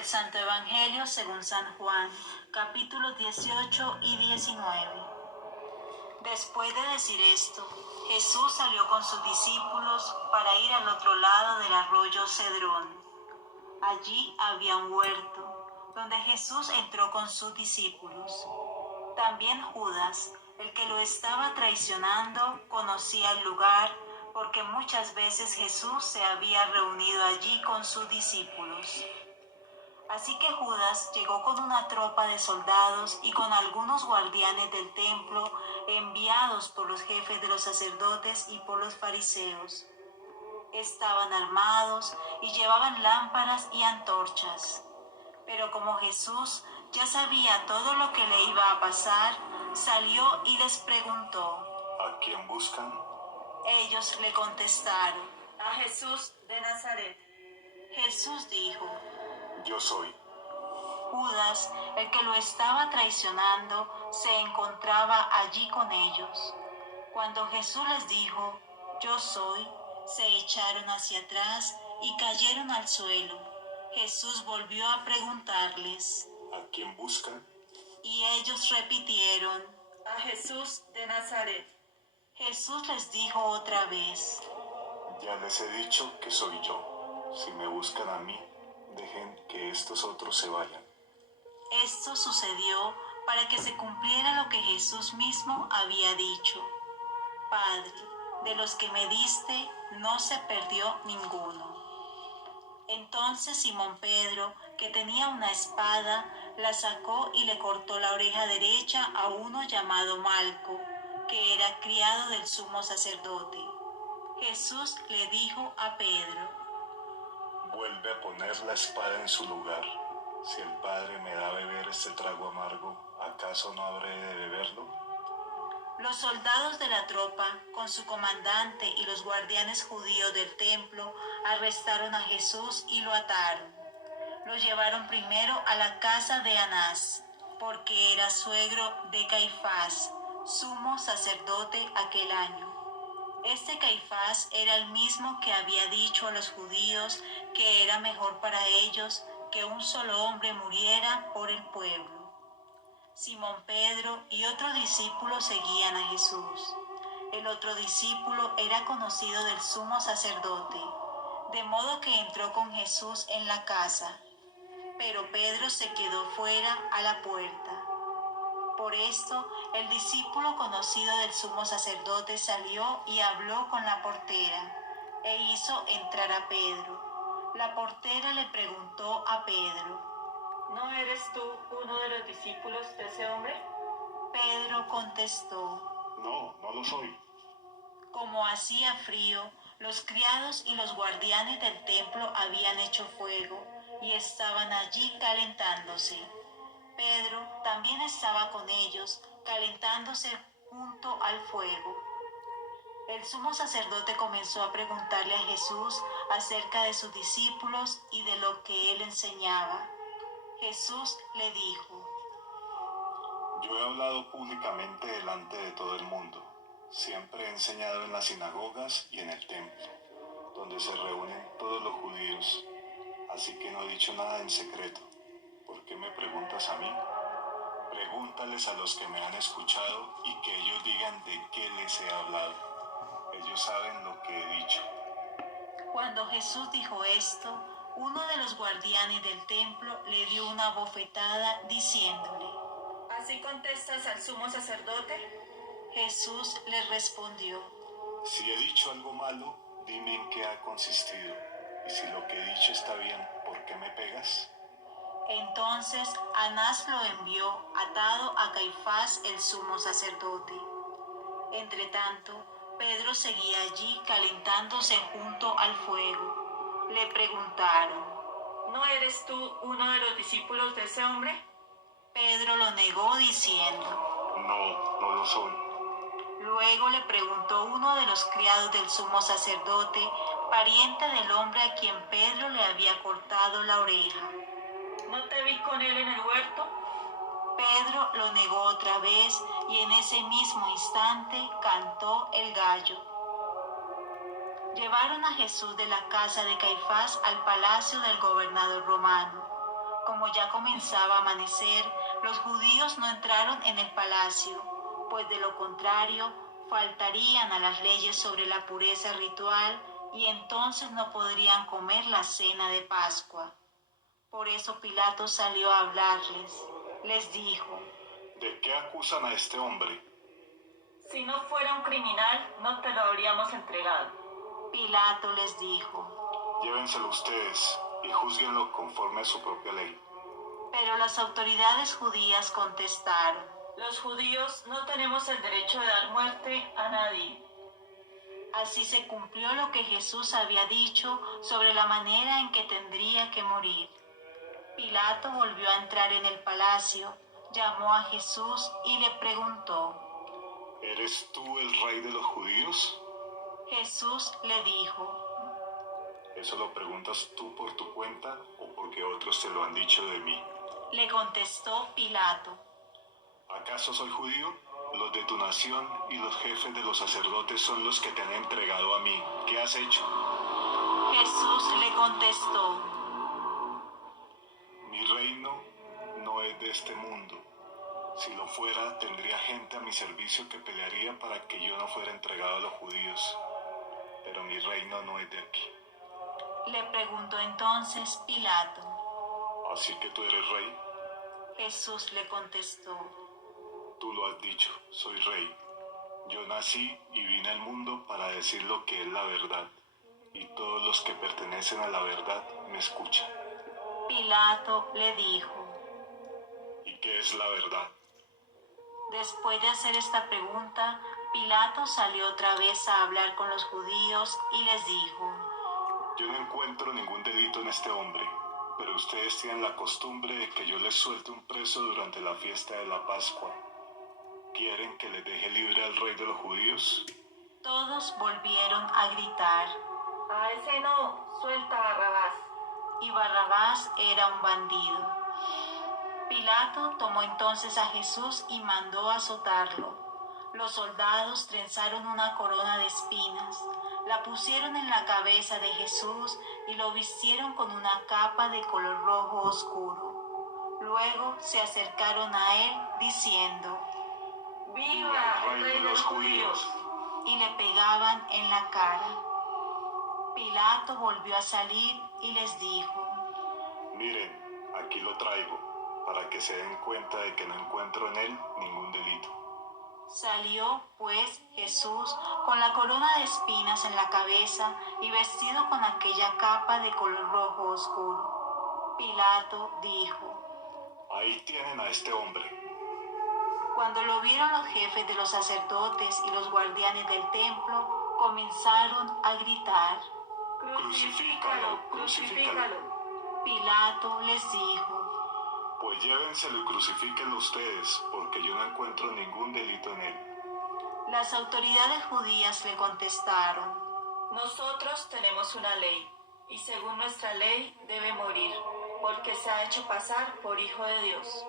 Del Santo Evangelio según San Juan, capítulos 18 y 19. Después de decir esto, Jesús salió con sus discípulos para ir al otro lado del arroyo Cedrón. Allí había un huerto, donde Jesús entró con sus discípulos. También Judas, el que lo estaba traicionando, conocía el lugar, porque muchas veces Jesús se había reunido allí con sus discípulos. Así que Judas llegó con una tropa de soldados y con algunos guardianes del templo enviados por los jefes de los sacerdotes y por los fariseos. Estaban armados y llevaban lámparas y antorchas. Pero como Jesús ya sabía todo lo que le iba a pasar, salió y les preguntó: ¿A quién buscan? Ellos le contestaron: a Jesús de Nazaret. Jesús dijo: Yo soy. Judas, el que lo estaba traicionando, se encontraba allí con ellos. Cuando Jesús les dijo: Yo soy, se echaron hacia atrás y cayeron al suelo. Jesús volvió a preguntarles: ¿A quién buscan? Y ellos repitieron: A Jesús de Nazaret. Jesús les dijo otra vez: Ya les he dicho que soy yo. Si me buscan a mí, dejen que estos otros se vayan. Esto sucedió para que se cumpliera lo que Jesús mismo había dicho: Padre, de los que me diste, no se perdió ninguno. Entonces Simón Pedro, que tenía una espada, la sacó y le cortó la oreja derecha a uno llamado Malco, que era criado del sumo sacerdote. Jesús le dijo a Pedro: Vuelve a poner la espada en su lugar. Si el Padre me da a beber este trago amargo, ¿acaso no habré de beberlo? Los soldados de la tropa, con su comandante y los guardianes judíos del templo, arrestaron a Jesús y lo ataron. Lo llevaron primero a la casa de Anás, porque era suegro de Caifás, sumo sacerdote aquel año. Este Caifás era el mismo que había dicho a los judíos que era mejor para ellos que un solo hombre muriera por el pueblo. Simón Pedro y otro discípulo seguían a Jesús. El otro discípulo era conocido del sumo sacerdote, de modo que entró con Jesús en la casa. Pero Pedro se quedó fuera a la puerta. Por esto, el discípulo conocido del sumo sacerdote salió y habló con la portera, e hizo entrar a Pedro. La portera le preguntó a Pedro: ¿No eres tú uno de los discípulos de ese hombre? Pedro contestó: No lo soy. Como hacía frío, los criados y los guardianes del templo habían hecho fuego y estaban allí calentándose. Pedro también estaba con ellos, calentándose junto al fuego. El sumo sacerdote comenzó a preguntarle a Jesús acerca de sus discípulos y de lo que él enseñaba. Jesús le dijo: Yo he hablado públicamente delante de todo el mundo. Siempre he enseñado en las sinagogas y en el templo, donde se reúnen todos los judíos. Así que no he dicho nada en secreto. ¿Por qué me preguntas a mí? Pregúntales a los que me han escuchado y que ellos digan de qué les he hablado. Ellos saben lo que he dicho. Cuando Jesús dijo esto, uno de los guardianes del templo le dio una bofetada diciéndole: ¿Así contestas al sumo sacerdote? Jesús le respondió: Si he dicho algo malo, dime en qué ha consistido. Y si lo que he dicho está bien, ¿por qué me pegas? Entonces Anás lo envió atado a Caifás el sumo sacerdote. Entretanto, Pedro seguía allí calentándose junto al fuego. Le preguntaron: ¿No eres tú uno de los discípulos de ese hombre? Pedro lo negó diciendo: No lo soy. Luego le preguntó uno de los criados del sumo sacerdote, pariente del hombre a quien Pedro le había cortado la oreja: ¿No te vi con él en el huerto? Pedro lo negó otra vez y en ese mismo instante cantó el gallo. Llevaron a Jesús de la casa de Caifás al palacio del gobernador romano. Como ya comenzaba a amanecer, los judíos no entraron en el palacio, pues de lo contrario faltarían a las leyes sobre la pureza ritual y entonces no podrían comer la cena de Pascua. Por eso Pilato salió a hablarles. Les dijo: ¿De qué acusan a este hombre? Si no fuera un criminal, no te lo habríamos entregado. Pilato les dijo: Llévenselo ustedes y júzguenlo conforme a su propia ley. Pero las autoridades judías contestaron: Los judíos no tenemos el derecho de dar muerte a nadie. Así se cumplió lo que Jesús había dicho sobre la manera en que tendría que morir. Pilato volvió a entrar en el palacio, llamó a Jesús y le preguntó: ¿Eres tú el rey de los judíos? Jesús le dijo: ¿Eso lo preguntas tú por tu cuenta o porque otros te lo han dicho de mí? Le contestó Pilato: ¿Acaso soy judío? Los de tu nación y los jefes de los sacerdotes son los que te han entregado a mí. ¿Qué has hecho? Jesús le contestó: Mi reino no es de este mundo. Si lo fuera, tendría gente a mi servicio que pelearía para que yo no fuera entregado a los judíos. Pero mi reino no es de aquí. Le preguntó entonces Pilato. ¿Así que tú eres rey? Jesús le contestó: Tú lo has dicho, soy rey. Yo nací y vine al mundo para decir lo que es la verdad. Y todos los que pertenecen a la verdad me escuchan. Pilato le dijo. ¿Y qué es la verdad? Después de hacer esta pregunta, Pilato salió otra vez a hablar con los judíos y les dijo: Yo no encuentro ningún delito en este hombre, pero ustedes tienen la costumbre de que yo les suelte un preso durante la fiesta de la Pascua. ¿Quieren que les deje libre al rey de los judíos? Todos volvieron a gritar. A ese no, suelta a Barrabás. Y Barrabás era un bandido. Pilato tomó entonces a Jesús y mandó azotarlo. Los soldados trenzaron una corona de espinas, la pusieron en la cabeza de Jesús y lo vistieron con una capa de color rojo oscuro. Luego se acercaron a él diciendo: ¡Viva el rey de los judíos! Y le pegaban en la cara. Pilato volvió a salir y les dijo: Miren, aquí lo traigo, para que se den cuenta de que no encuentro en él ningún delito. Salió, pues, Jesús con la corona de espinas en la cabeza y vestido con aquella capa de color rojo oscuro. Pilato dijo: Ahí tienen a este hombre. Cuando lo vieron los jefes de los sacerdotes y los guardianes del templo, comenzaron a gritar. ¡Crucifícalo! ¡Crucifícalo! Pilato les dijo: Pues llévenselo y crucifíquenlo ustedes, porque yo no encuentro ningún delito en él. Las autoridades judías le contestaron: Nosotros tenemos una ley, y según nuestra ley debe morir, porque se ha hecho pasar por Hijo de Dios.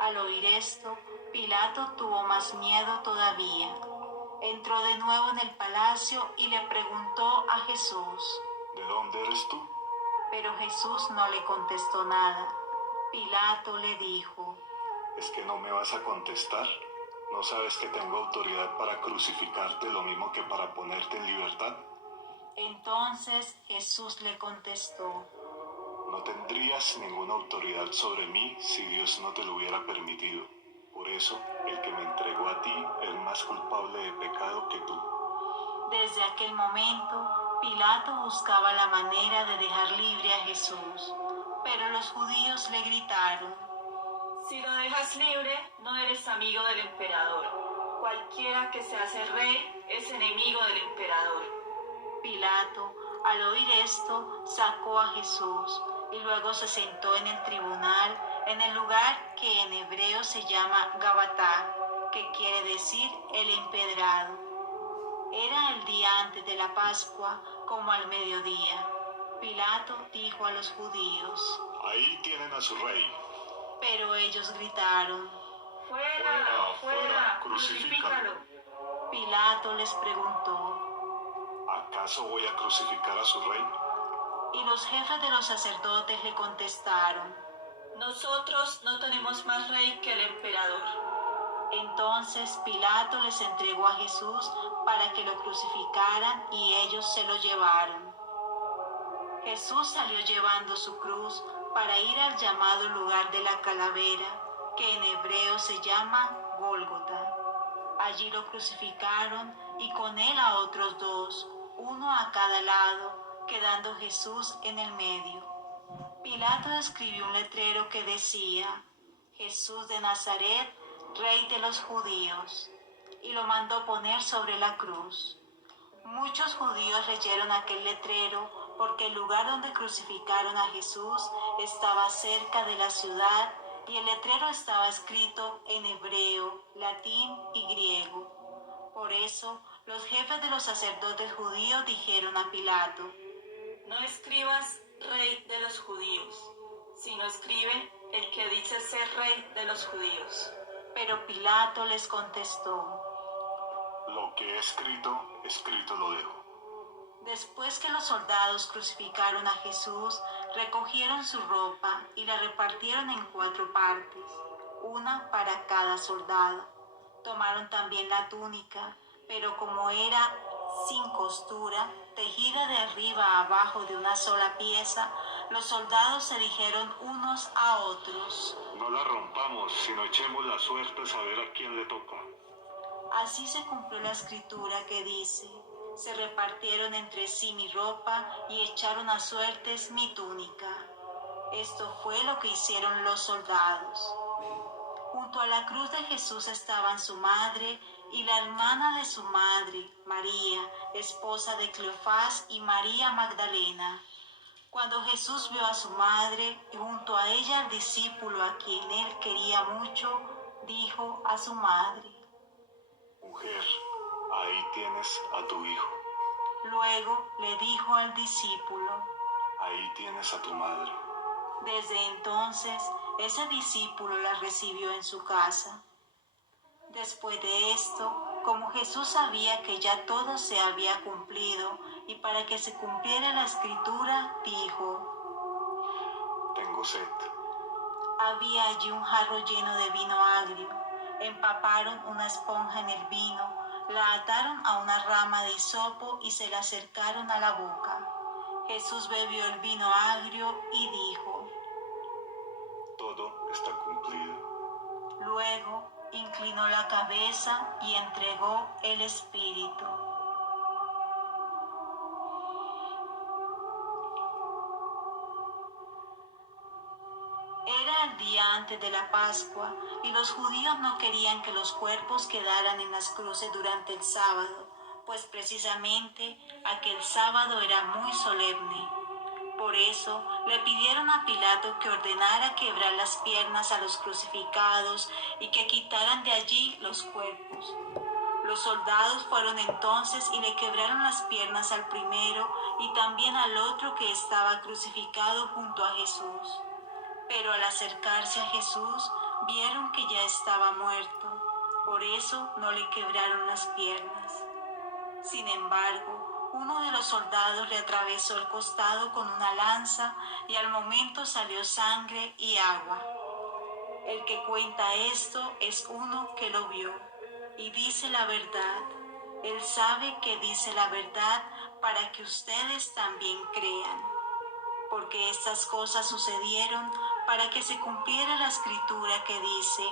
Al oír esto, Pilato tuvo más miedo todavía. Entró de nuevo en el palacio y le preguntó a Jesús. ¿De dónde eres tú? Pero Jesús no le contestó nada. Pilato le dijo: ¿Es que no me vas a contestar? ¿No sabes que tengo autoridad para crucificarte lo mismo que para ponerte en libertad? Entonces Jesús le contestó: No tendrías ninguna autoridad sobre mí si Dios no te lo hubiera permitido. Por eso, el que me entregó a ti es más culpable de pecado que tú. Desde aquel momento, Pilato buscaba la manera de dejar libre a Jesús, pero los judíos le gritaron: Si lo dejas libre, no eres amigo del emperador. Cualquiera que se hace rey es enemigo del emperador. Pilato, al oír esto, sacó a Jesús y luego se sentó en el tribunal, en el lugar que en hebreo se llama Gabatá, que quiere decir el empedrado. Era el día antes de la Pascua, como al mediodía. Pilato dijo a los judíos: Ahí tienen a su rey. Pero ellos gritaron. ¡Fuera! ¡Fuera! ¡Crucifícalo! Pilato les preguntó: ¿Acaso voy a crucificar a su rey? Y los jefes de los sacerdotes le contestaron: Nosotros no tenemos más rey que el emperador. Entonces Pilato les entregó a Jesús para que lo crucificaran y ellos se lo llevaron. Jesús salió llevando su cruz para ir al llamado lugar de la calavera, que en hebreo se llama Gólgota. Allí lo crucificaron y con él a otros dos, uno a cada lado, quedando Jesús en el medio. Pilato escribió un letrero que decía: Jesús de Nazaret, Rey de los Judíos, y lo mandó poner sobre la cruz. Muchos judíos leyeron aquel letrero porque el lugar donde crucificaron a Jesús estaba cerca de la ciudad y el letrero estaba escrito en hebreo, latín y griego. Por eso, los jefes de los sacerdotes judíos dijeron a Pilato: No escribas Rey de los Judíos, sino escribe el que dice ser Rey de los Judíos. Pero Pilato les contestó: Lo que he escrito, escrito lo dejo. Después que los soldados crucificaron a Jesús, recogieron su ropa y la repartieron en 4 partes, una para cada soldado. Tomaron también la túnica, pero como era sin costura, tejida de arriba a abajo de una sola pieza, los soldados se dijeron unos a otros: No la rompamos, sino echemos la suerte a saber a quién le toca. Así se cumplió la escritura que dice: se repartieron entre sí mi ropa y echaron a suertes mi túnica. Esto fue lo que hicieron los soldados. Junto a la cruz de Jesús estaban su madre y la hermana de su madre, María, esposa de Cleofás, y María Magdalena. Cuando Jesús vio a su madre y junto a ella al discípulo a quien él quería mucho, dijo a su madre: Mujer, ahí tienes a tu hijo. Luego le dijo al discípulo: Ahí tienes a tu madre. Desde entonces, ese discípulo la recibió en su casa. Después de esto, como Jesús sabía que ya todo se había cumplido y para que se cumpliera la escritura, dijo: Tengo sed. Había allí un jarro lleno de vino agrio. Empaparon una esponja en el vino, la ataron a una rama de hisopo y se la acercaron a la boca. Jesús bebió el vino agrio y dijo: Todo está cumplido. Luego inclinó la cabeza y entregó el espíritu. Era el día antes de la Pascua y los judíos no querían que los cuerpos quedaran en las cruces durante el sábado, pues precisamente aquel sábado era muy solemne. Por eso le pidieron a Pilato que ordenara quebrar las piernas a los crucificados y que quitaran de allí los cuerpos. Los soldados fueron entonces y le quebraron las piernas al primero y también al otro que estaba crucificado junto a Jesús. Pero al acercarse a Jesús, vieron que ya estaba muerto. Por eso no le quebraron las piernas. Sin embargo, uno de los soldados le atravesó el costado con una lanza y al momento salió sangre y agua. El que cuenta esto es uno que lo vio y dice la verdad. Él sabe que dice la verdad para que ustedes también crean. Porque estas cosas sucedieron para que se cumpliera la escritura que dice: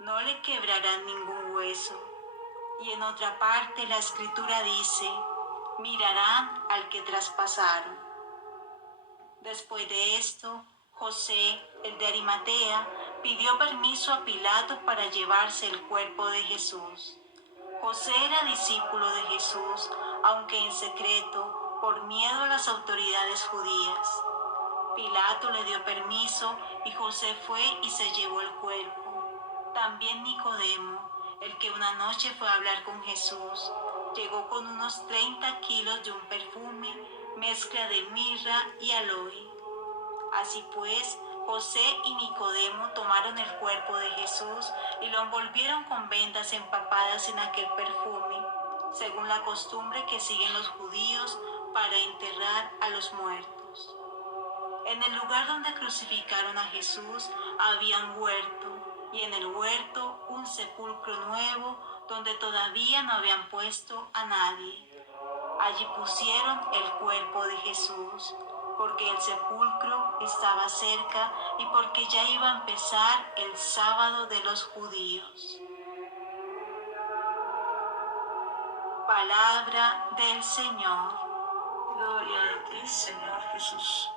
no le quebrarán ningún hueso. Y en otra parte la escritura dice: mirarán al que traspasaron. Después de esto, José, el de Arimatea, pidió permiso a Pilato para llevarse el cuerpo de Jesús. José era discípulo de Jesús, aunque en secreto, por miedo a las autoridades judías. Pilato le dio permiso y José fue y se llevó el cuerpo. También Nicodemo, el que una noche fue a hablar con Jesús, llegó con unos 30 kilos de un perfume, mezcla de mirra y aloe. Así pues, José y Nicodemo tomaron el cuerpo de Jesús y lo envolvieron con vendas empapadas en aquel perfume, según la costumbre que siguen los judíos para enterrar a los muertos. En el lugar donde crucificaron a Jesús había un huerto, y en el huerto un sepulcro nuevo donde todavía no habían puesto a nadie. Allí pusieron el cuerpo de Jesús, porque el sepulcro estaba cerca y porque ya iba a empezar el sábado de los judíos. Palabra del Señor. Gloria a ti, Señor Jesús.